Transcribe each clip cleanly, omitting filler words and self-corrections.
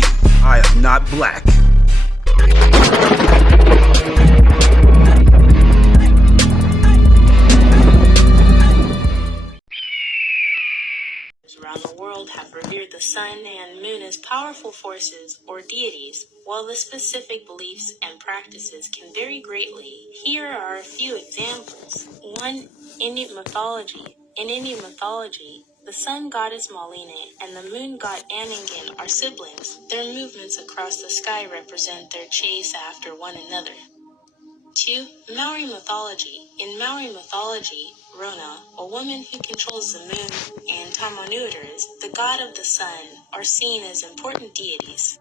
TV. I am not black. Around the world have revered the sun and moon as powerful forces or deities. While the specific beliefs and practices can vary greatly, here are a few examples. 1. Inuit mythology. In Inuit mythology, the sun goddess Maline and the moon god Anningen are siblings. Their movements across the sky represent their chase after one another. 2. Maori mythology. In Maori mythology, Rona, a woman who controls the moon, and Tamanuaters, the god of the sun, are seen as important deities.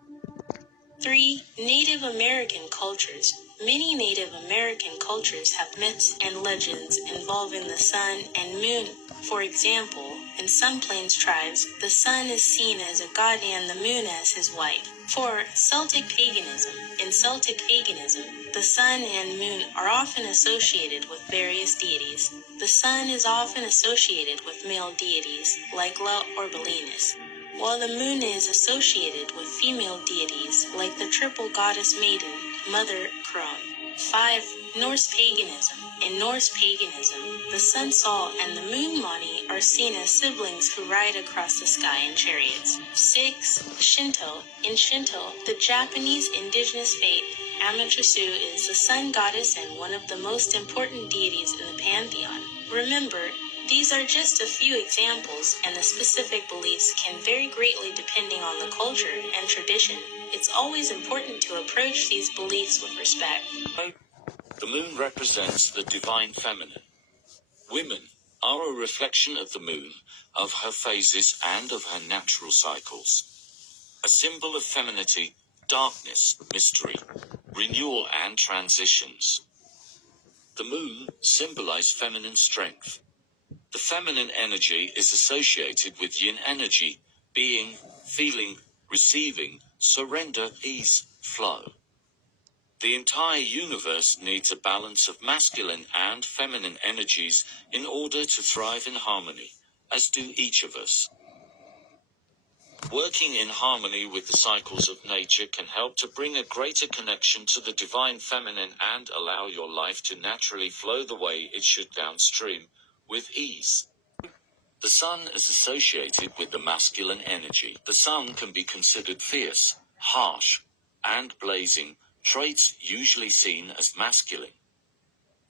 3. Native American cultures. Many Native American cultures have myths and legends involving the sun and moon. For example, in some Plains tribes, the sun is seen as a god and the moon as his wife. 4. Celtic paganism. In Celtic paganism, the sun and moon are often associated with various deities. The sun is often associated with male deities, like La or Belinus, while the moon is associated with female deities, like the triple goddess maiden, Mother Crone. 5. Norse paganism. In Norse paganism, the sun Sol and the moon Mani are seen as siblings who ride across the sky in chariots. 6. Shinto. In Shinto, the Japanese indigenous faith, Amaterasu is the sun goddess and one of the most important deities in the pantheon. Remember, these are just a few examples, and the specific beliefs can vary greatly depending on the culture and tradition. It's always important to approach these beliefs with respect. The moon represents the divine feminine. Women are a reflection of the moon, of her phases and of her natural cycles. A symbol of femininity, darkness, mystery, renewal and transitions. The moon symbolizes feminine strength. The feminine energy is associated with yin energy, being, feeling, receiving, surrender, ease, flow. The entire universe needs a balance of masculine and feminine energies in order to thrive in harmony, as do each of us. Working in harmony with the cycles of nature can help to bring a greater connection to the divine feminine and allow your life to naturally flow the way it should downstream, with ease. The sun is associated with the masculine energy. The sun can be considered fierce, harsh, and blazing, traits usually seen as masculine.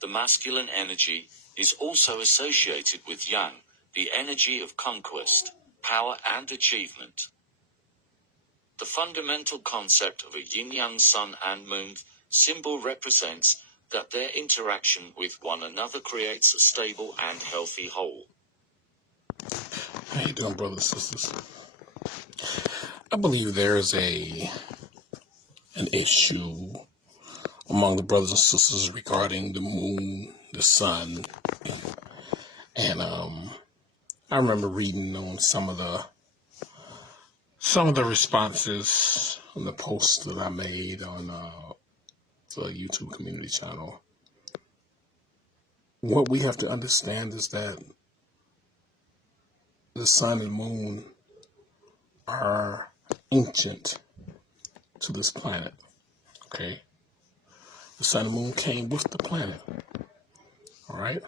The masculine energy is also associated with yang, the energy of conquest, power and achievement. The fundamental concept of a yin-yang sun and moon symbol represents that their interaction with one another creates a stable and healthy whole. How you doing, brothers and sisters? I believe there is an issue among the brothers and sisters regarding the moon, the sun, and I remember reading on some of the responses on the posts that I made on the YouTube community channel. What we have to understand is that the sun and moon are ancient to this planet. Okay? The sun and moon came with the planet. All right?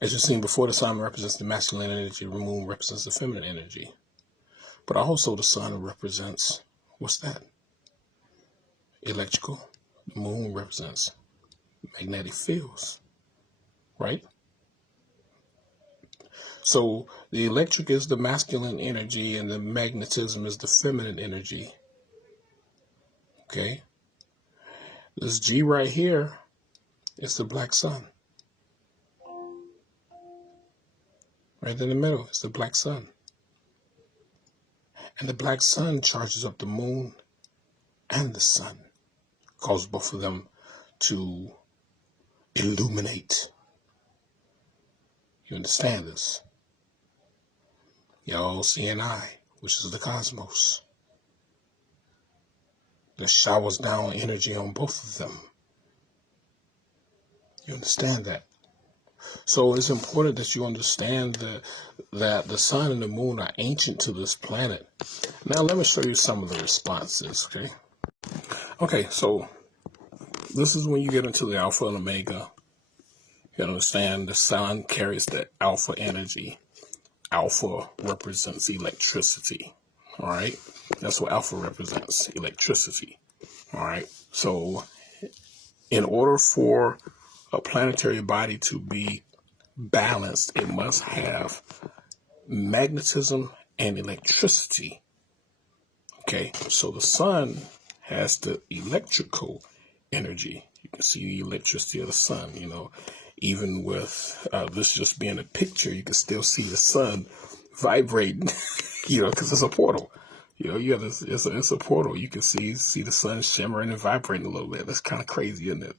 As you've seen before, the sun represents the masculine energy, the moon represents the feminine energy. But also the sun represents, what's that? Electrical. The moon represents magnetic fields. Right? So the electric is the masculine energy and the magnetism is the feminine energy. Okay? This G right here is the black sun. Right in the middle is the black sun. And the black sun charges up the moon and the sun. Causes both of them to illuminate. You understand this? Y'all seeing I, which is the cosmos. That showers down energy on both of them. You understand that? So it's important that you understand that the sun and the moon are ancient to this planet. Now let me show you some of the responses, okay? Okay, so this is when you get into the alpha and omega. You understand the sun carries the alpha energy. Alpha represents electricity, all right? That's what alpha represents, electricity, all right? So in order for a planetary body to be balanced, it must have magnetism and electricity. Okay, so the sun has the electrical energy. You can see the electricity of the sun, you know, even with this just being a picture, you can still see the sun vibrating, you know, because it's a portal. You know, you have this, it's a portal. You can see the sun shimmering and vibrating a little bit. That's kind of crazy, isn't it?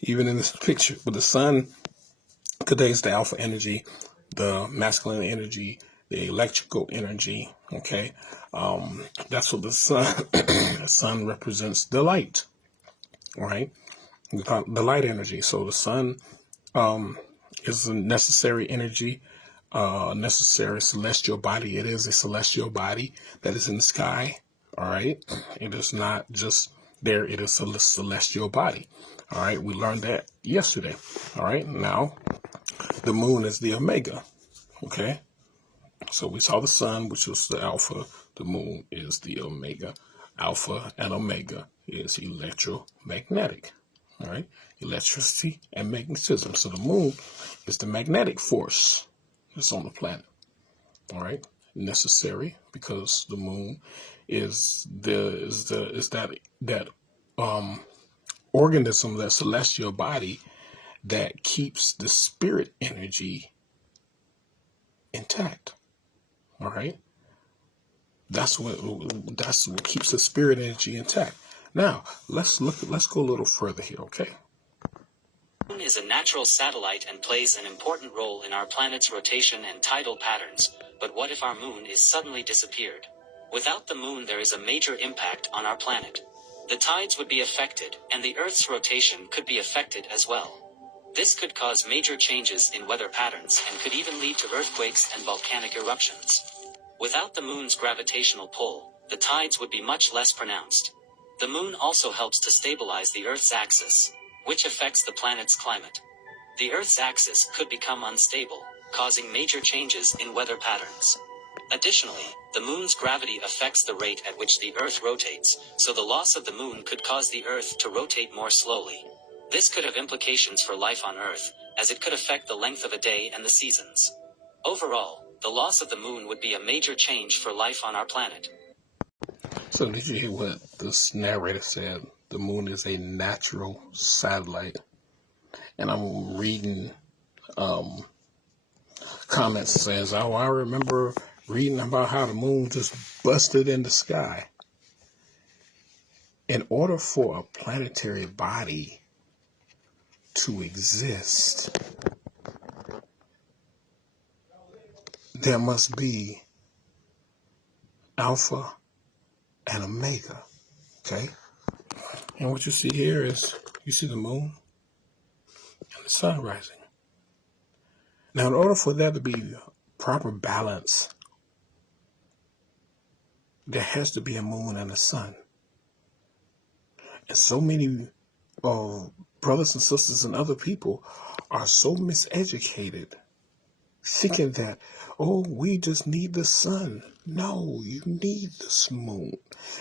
Even in this picture, but the sun contains the alpha energy, the masculine energy, the electrical energy. Okay, that's what the sun. The sun represents the light, right? The light energy. So the sun is a necessary energy, necessary celestial body. It is a celestial body that is in the sky. All right, it is not just there. It is a celestial body. All right, we learned that yesterday. All right, now the moon is the omega. Okay, so we saw the sun, which was the alpha. The moon is the omega. Alpha and omega is electromagnetic. All right, electricity and magnetism. So the moon is the magnetic force that's on the planet. All right, necessary because the moon is that organism, that celestial body that keeps the spirit energy intact. All right, that's what keeps the spirit energy intact. Now let's go a little further here. Okay. The moon is a natural satellite and plays an important role in our planet's rotation and tidal patterns. But what if our moon is suddenly disappeared? Without the moon, there is a major impact on our planet. The tides would be affected, and the Earth's rotation could be affected as well. This could cause major changes in weather patterns and could even lead to earthquakes and volcanic eruptions. Without the moon's gravitational pull, the tides would be much less pronounced. The moon also helps to stabilize the Earth's axis, which affects the planet's climate. The Earth's axis could become unstable, causing major changes in weather patterns. Additionally, the moon's gravity affects the rate at which the Earth rotates, so the loss of the moon could cause the Earth to rotate more slowly. This could have implications for life on Earth, as it could affect the length of a day and the seasons. Overall, the loss of the moon would be a major change for life on our planet. So did you hear what this narrator said? The moon is a natural satellite. And I'm reading comments that says, oh, I remember reading about how the moon just busted in the sky. In order for a planetary body to exist, there must be alpha and omega, okay? And what you see here is, you see the moon and the sun rising. Now, in order for there to be proper balance, there has to be a moon and a sun. And so many brothers and sisters and other people are so miseducated, thinking that, oh, we just need the sun. No, you need this moon.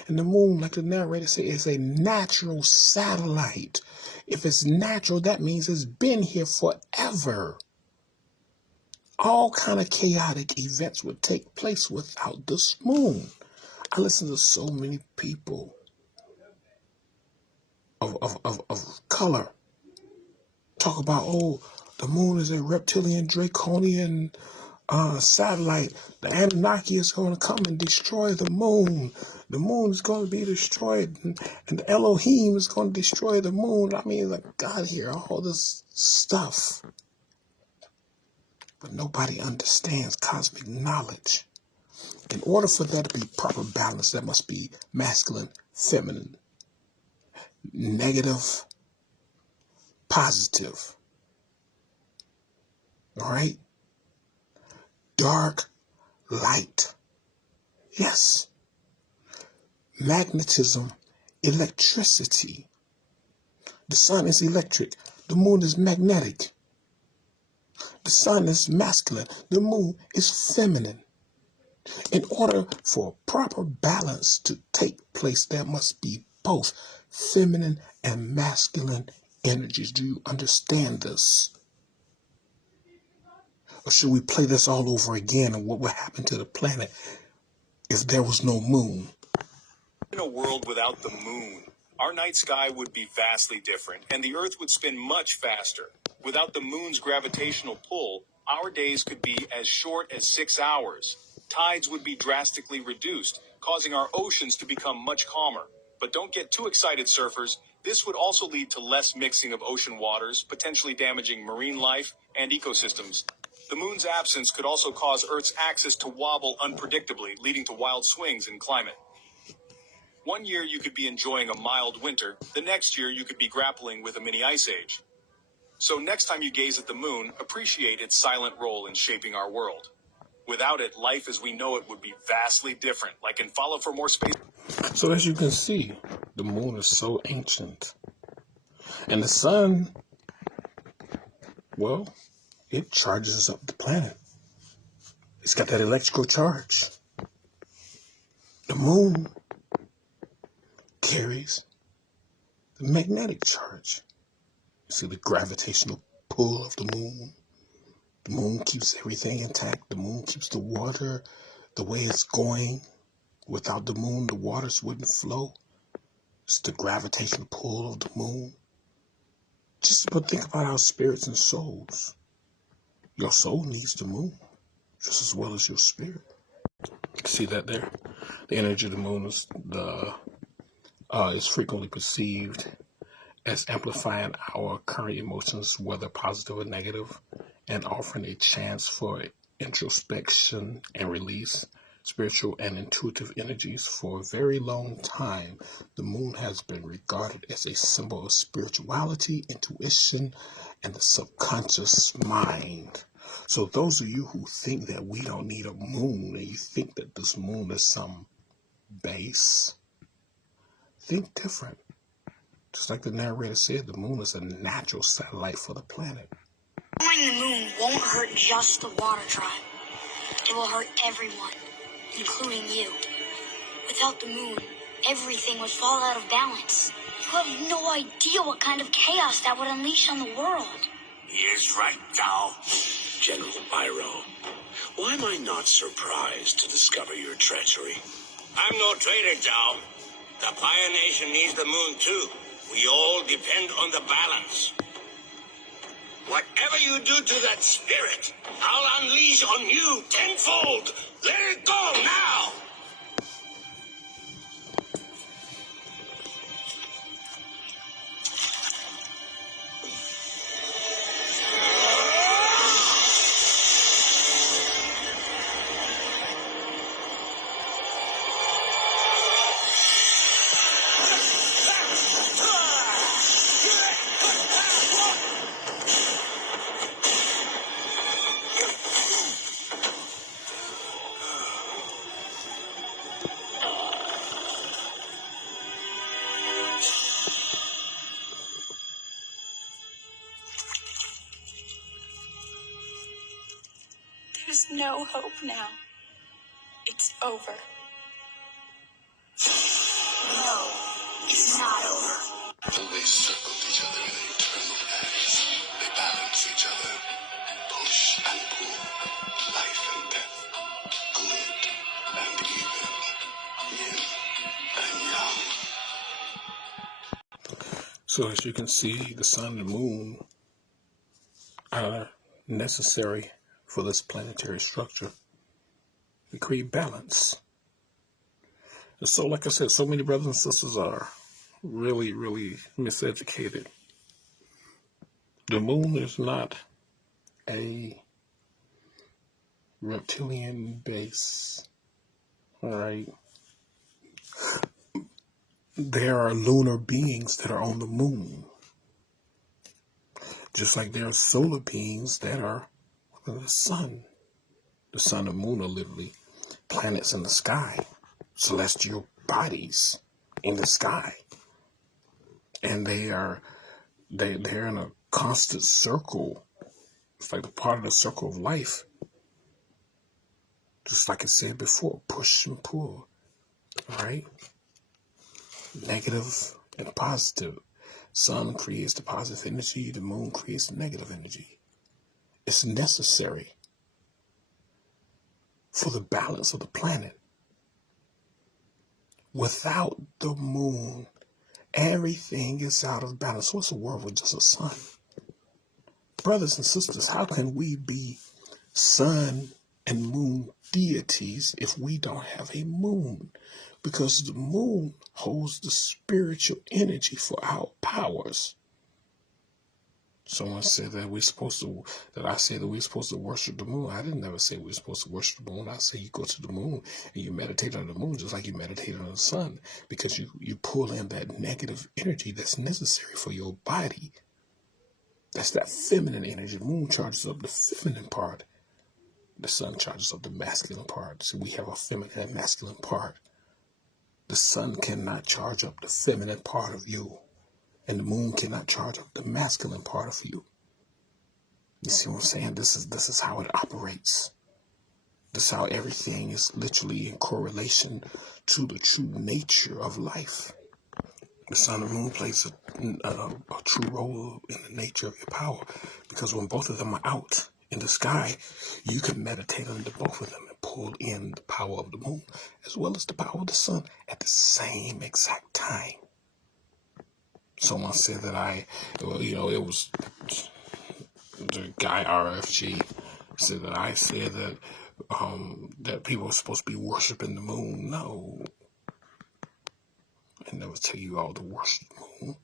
And the moon, like the narrator said, is a natural satellite. If it's natural, that means it's been here forever. All kind of chaotic events would take place without this moon. I listen to so many people of color talk about, oh, the moon is a reptilian, draconian satellite. The Anunnaki is going to come and destroy the moon. The moon is going to be destroyed, and the Elohim is going to destroy the moon. I mean, like, God, hear all this stuff. But nobody understands cosmic knowledge. In order for there to be proper balance, there must be masculine, feminine, negative, positive. All right? Dark, light. Yes. Magnetism, electricity. The sun is electric. The moon is magnetic. The sun is masculine. The moon is feminine. In order for proper balance to take place, there must be both feminine and masculine energies. Do you understand this? Or should we play this all over again, and what would happen to the planet if there was no moon? In a world without the moon, our night sky would be vastly different, and the Earth would spin much faster. Without the moon's gravitational pull, our days could be as short as 6 hours. Tides would be drastically reduced, causing our oceans to become much calmer. But don't get too excited, surfers. This would also lead to less mixing of ocean waters, potentially damaging marine life and ecosystems. The moon's absence could also cause Earth's axis to wobble unpredictably, leading to wild swings in climate. One year you could be enjoying a mild winter, the next year you could be grappling with a mini ice age. So next time you gaze at the moon, appreciate its silent role in shaping our world. Without it, life as we know it would be vastly different, like in Follow for More Space. So as you can see, the moon is so ancient. And the sun, well, it charges up the planet. It's got that electrical charge. The moon carries the magnetic charge. You see the gravitational pull of the moon. The moon keeps everything intact. The moon keeps the water the way it's going. Without the moon, the waters wouldn't flow. It's the gravitational pull of the moon. Just but think about our spirits and souls. Your soul needs the moon just as well as your spirit. See that there? The energy of the moon is frequently perceived as amplifying our current emotions, whether positive or negative, and offering a chance for introspection and release. Spiritual and intuitive energies. For a very long time, the moon has been regarded as a symbol of spirituality, intuition, and the subconscious mind. So those of you who think that we don't need a moon, and you think that this moon is some base, think different. Just like the narrator said, the moon is a natural satellite for the planet. Destroying the moon won't hurt just the water tribe. It will hurt everyone, including you. Without the moon, everything would fall out of balance. You have no idea what kind of chaos that would unleash on the world. He is right, Tao. General Pyro, why am I not surprised to discover your treachery? I'm no traitor, Tao. The Paya Nation needs the moon, too. We all depend on the balance. Whatever you do to that spirit, I'll unleash on you tenfold. Let it go now! There's no hope now. It's over. No, it's not over. They circled each other in eternal acts. They balance each other. Push and pull. Life and death. Good and evil. Yin and yang. So as you can see, the sun and the moon are necessary for this planetary structure to create balance. And so, like I said, so many brothers and sisters are really, really miseducated. The moon is not a reptilian base. All right. There are lunar beings that are on the moon. Just like there are solar beings that are within the sun. The sun and moon are literally planets in the sky, celestial bodies in the sky. And they're in a constant circle. It's like the part of the circle of life. Just like I said before, push and pull, right? Negative and positive. Sun creates the positive energy, the moon creates the negative energy. It's necessary for the balance of the planet. Without the moon, everything is out of balance. What's a world with just a sun? Brothers and sisters, how can we be sun and moon deities if we don't have a moon? Because the moon holds the spiritual energy for our powers. Someone said that I said that we're supposed to worship the moon. I didn't never say we're supposed to worship the moon. I say you go to the moon and you meditate on the moon just like you meditate on the sun, because you pull in that negative energy that's necessary for your body. That's that feminine energy. The moon charges up the feminine part. The sun charges up the masculine part. So we have a feminine and masculine part. The sun cannot charge up the feminine part of you. And the moon cannot charge up the masculine part of you. You see what I'm saying? This is how it operates. This is how everything is literally in correlation to the true nature of life. The sun and moon plays a true role in the nature of your power, because when both of them are out in the sky, you can meditate under both of them and pull in the power of the moon as well as the power of the sun at the same exact time. Someone said that it was the guy RFG said that I said that that people are supposed to be worshiping the moon. No. I never tell you all to worship the moon.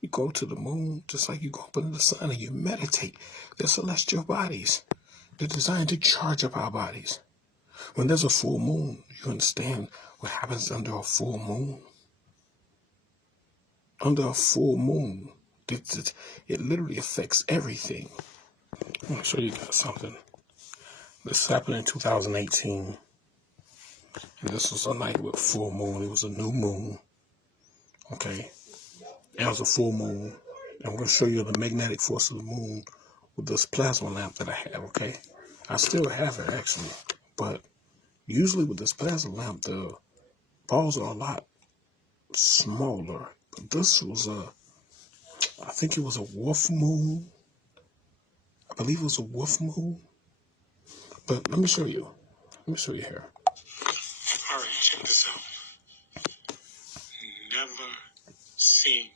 You go to the moon just like you go up into the sun and you meditate. They're celestial bodies. They're designed to charge up our bodies. When there's a full moon, you understand what happens under a full moon? Under a full moon, it literally affects everything. I'm going to show you guys something. This happened in 2018. And this was a night with a full moon. It was a new moon. Okay. It was a full moon. I'm going to show you the magnetic force of the moon with this plasma lamp that I have, okay? I still have it, actually. But usually with this plasma lamp, the balls are a lot smaller. But this was I think it was a wolf moon. I believe it was a wolf moon. But let me show you. Let me show you here. All right, check this out. Never seen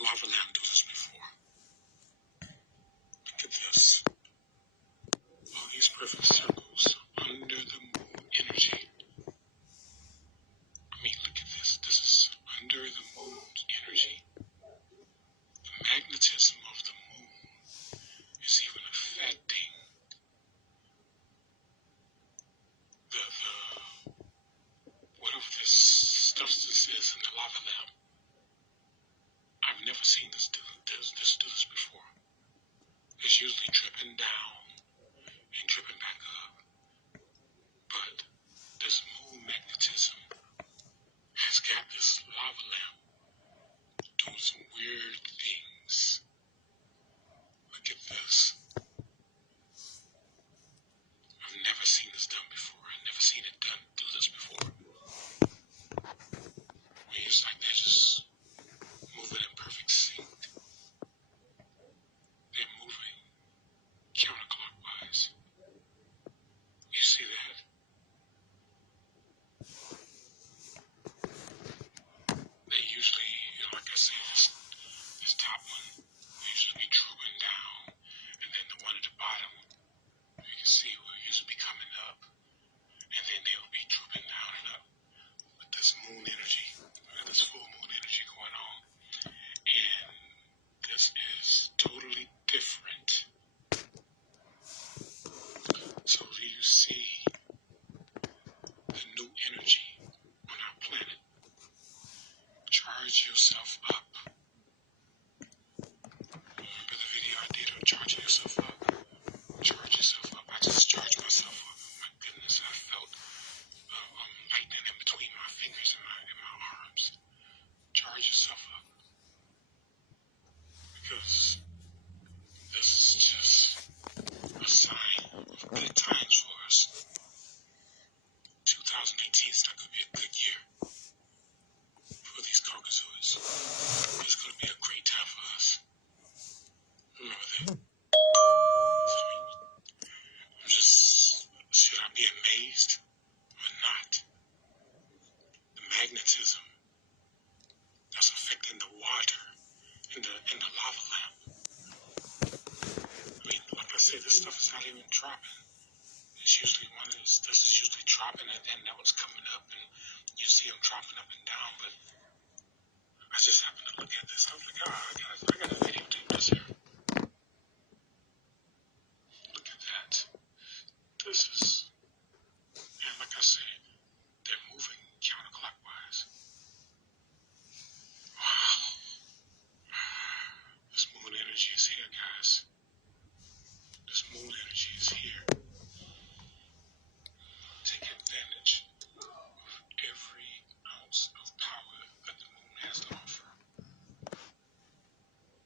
lava lamp do this before. Look at this. All these perfect circles under the moon energy. I mean, look at this. This is under the moon's energy. The magnetism of the moon is even affecting whatever this substance is in the lava lamp. I've never seen this do this before. It's usually dripping down and dripping back up. But this moon magnetism has got this lava lamp doing some weird things. Look at this. I've never seen this done before. I've never seen it do this before. It's like they're just moving in perfect sync. They're moving counterclockwise. You see that? They usually, like I say, this top one will usually be drooping down, and then the one at the bottom, you can see, will usually be coming up, and then they will be drooping down and up. With this moon energy, this full moon energy going on, and this is totally different. So do you see the new energy on our planet? Charge yourself up. not even dropping. It's usually this is usually dropping, and then that was coming up, and you see them dropping up and down. But I just happened to look at this. I was like, I gotta videotape this here. Look at that. This is, and like I said, they're moving counterclockwise. Wow. This moon energy is here, guys. This moon energy is here. Take advantage of every ounce of power that the moon has to offer.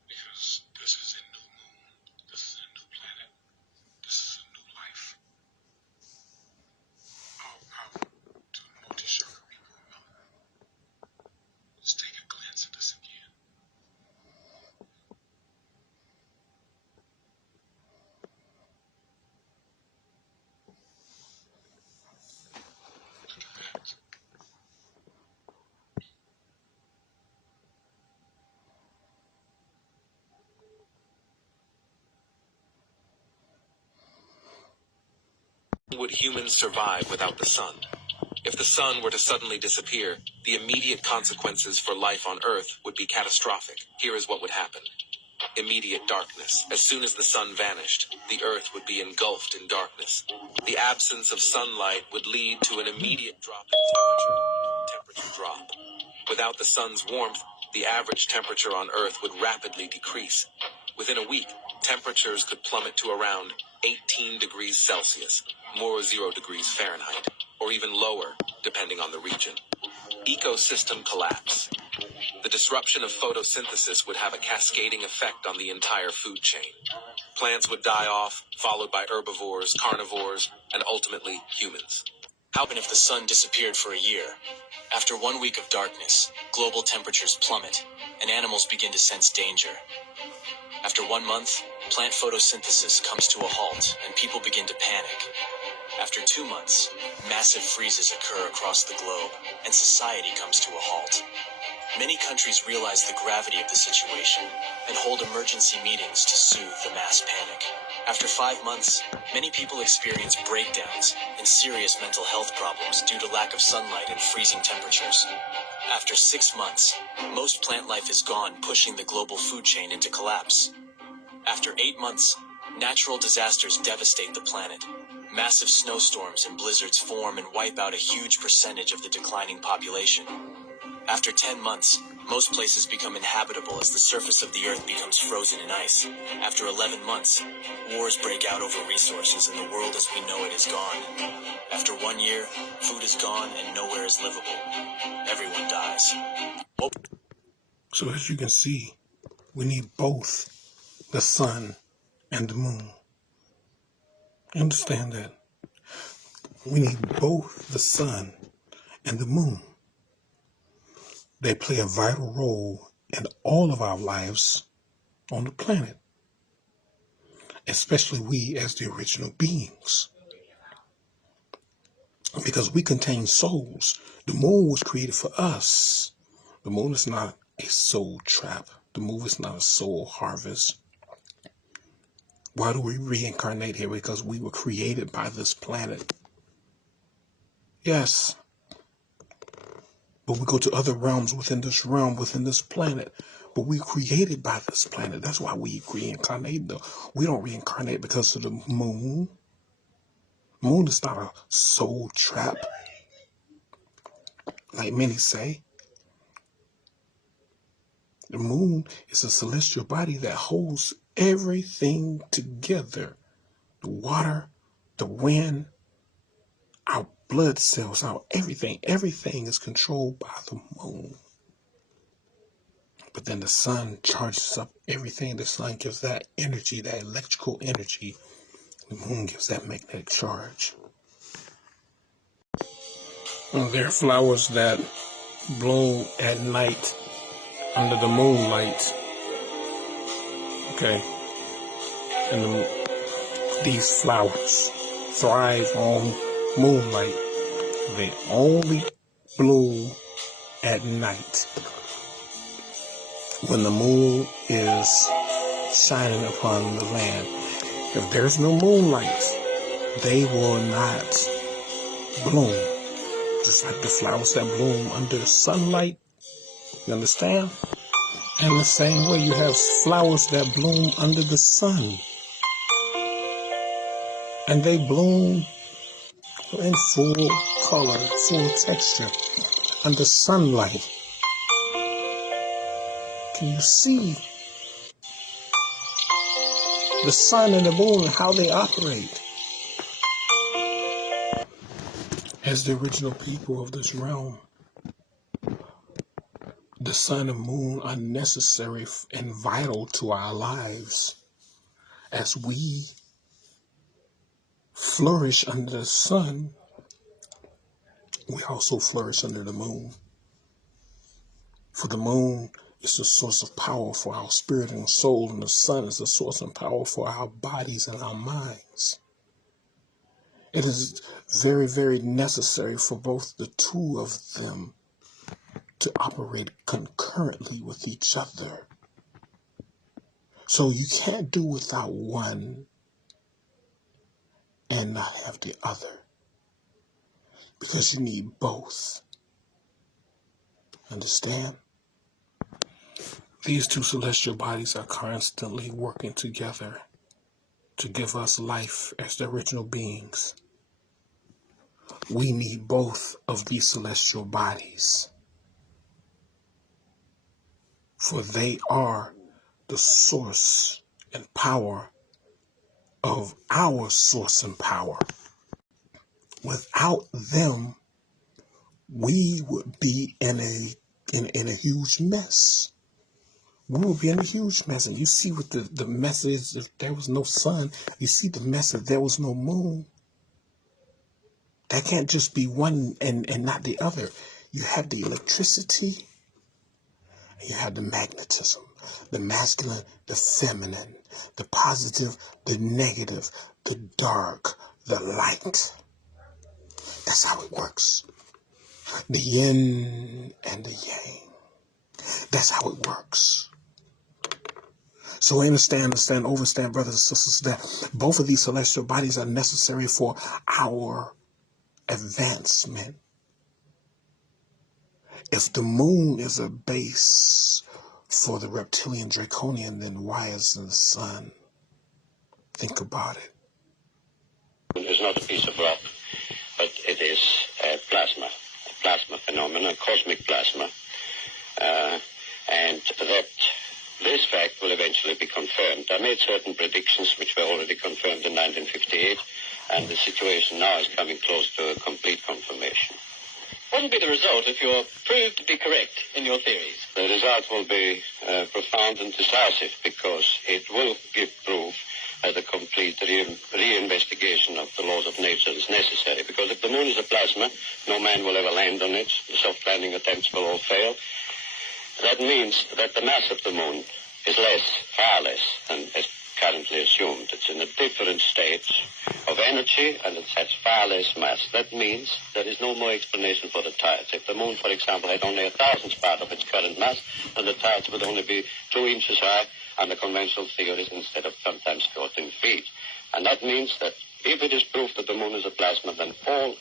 Because this is a new moon. This is a new planet. This is a new life. All power to the multi-chakra people. Let's take a glance at this again. Look at that. Would humans survive without the sun? If the sun were to suddenly disappear, the immediate consequences for life on Earth would be catastrophic. Here is what would happen. Immediate darkness. As soon as the sun vanished, the Earth would be engulfed in darkness. The absence of sunlight would lead to an immediate drop in temperature drop. Without the sun's warmth, the average temperature on Earth would rapidly decrease. Within a week, temperatures could plummet to around 18 degrees Celsius, more 0 degrees Fahrenheit, or even lower, depending on the region. Ecosystem collapse. The disruption of photosynthesis would have a cascading effect on the entire food chain. Plants would die off, followed by herbivores, carnivores, and ultimately humans. How about if the sun disappeared for a year? After 1 week of darkness, global temperatures plummet, and animals begin to sense danger. After 1 month, plant photosynthesis comes to a halt, and people begin to panic. After 2 months, massive freezes occur across the globe, and society comes to a halt. Many countries realize the gravity of the situation and hold emergency meetings to soothe the mass panic. After 5 months, many people experience breakdowns and serious mental health problems due to lack of sunlight and freezing temperatures. After 6 months, most plant life is gone, pushing the global food chain into collapse. After 8 months, natural disasters devastate the planet. Massive snowstorms and blizzards form and wipe out a huge percentage of the declining population. After 10 months, most places become inhabitable as the surface of the earth becomes frozen in ice. After 11 months, wars break out over resources and the world as we know it is gone. After 1 year, food is gone and nowhere is livable. Everyone dies. So as you can see, we need both the sun and the moon. Understand that. We need both the sun and the moon. They play a vital role in all of our lives on the planet, especially we as the original beings, because we contain souls. The moon was created for us. The moon is not a soul trap. The moon is not a soul harvest. Why do we reincarnate here? Because we were created by this planet. Yes. But we go to other realms within this realm, within this planet. But we're created by this planet. That's why we reincarnate, though. We don't reincarnate because of the moon. Moon is not a soul trap, like many say. The moon is a celestial body that holds everything together. The water, the wind, our blood cells, our everything. Everything is controlled by the moon. But then the sun charges up everything. The sun gives that energy, that electrical energy. The moon gives that magnetic charge. Well, there are flowers that bloom at night under the moonlight. Okay. And these flowers thrive on moonlight. They only bloom at night when the moon is shining upon the land. If there's no moonlight, they will not bloom. Just like the flowers that bloom under the sunlight. You understand? And the same way you have flowers that bloom under the sun. And they bloom in full color, full texture under sunlight. Can you see the sun and the moon and how they operate? As the original people of this realm, the sun and moon are necessary and vital to our lives. As we flourish under the sun, we also flourish under the moon. For the moon is a source of power for our spirit and soul, and the sun is a source of power for our bodies and our minds. It is very, very necessary for both the two of them to operate concurrently with each other. So you can't do without one and not have the other, because you need both. Understand? These two celestial bodies are constantly working together to give us life as the original beings. We need both of these celestial bodies, for they are the source and power of our source and power. Without them, we would be in a huge mess. We would be in a huge mess. And you see what the mess is if there was no sun. You see the mess if there was no moon. That can't just be one and not the other. You have the electricity, and you have the magnetism, the masculine, the feminine, the positive, the negative, the dark, the light. That's how it works. The yin and the yang. That's how it works. So understand, brothers and sisters, that both of these celestial bodies are necessary for our advancement. If the moon is a base for the reptilian draconian, then why isn't the sun? Think about it. It is not a piece of rock, but it is a plasma phenomenon, cosmic plasma, and that this fact will eventually be confirmed. I made certain predictions which were already confirmed in 1958, and the situation now is coming close to a complete confirmation. What will be the result if you're proved to be correct in your theories? The result will be profound and decisive, because it will give proof that a complete re-investigation of the laws of nature is necessary. Because if the moon is a plasma, no man will ever land on it. The soft landing attempts will all fail. That means that the mass of the moon is less, far less than is currently assumed. It's in a different state of energy, and it has far less mass. That means there is no more explanation for the tides. If the moon, for example, had only 1,000th part of its current mass, then the tides would only be 2 inches high under conventional theories instead of sometimes 14 feet. And that means that if it is proved that the moon is a plasma, then all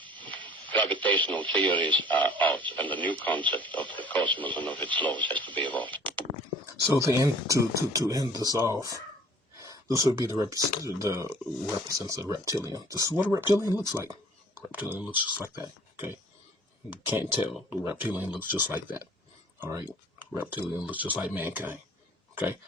gravitational theories are out, and the new concept of the cosmos and of its laws has to be evolved. So to end this off, this would be the represents a reptilian. This is what a reptilian looks like. Reptilian looks just like that. Okay, you can't tell. The reptilian looks just like that. All right, reptilian looks just like mankind. Okay,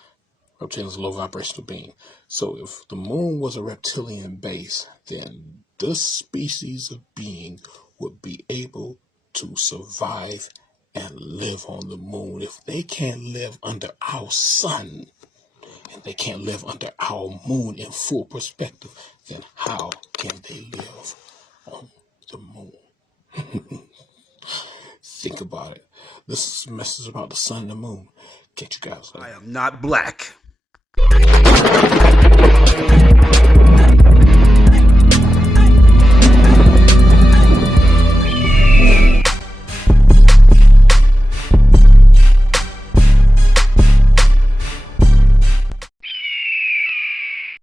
reptilian is a low vibrational being. So if the moon was a reptilian base, then this species of being would be able to survive and live on the moon. If they can't live under our sun, and they can't live under our moon in full perspective, then how can they live on the moon? Think about it. This is a message about the sun and the moon. Catch you guys later. I am not black.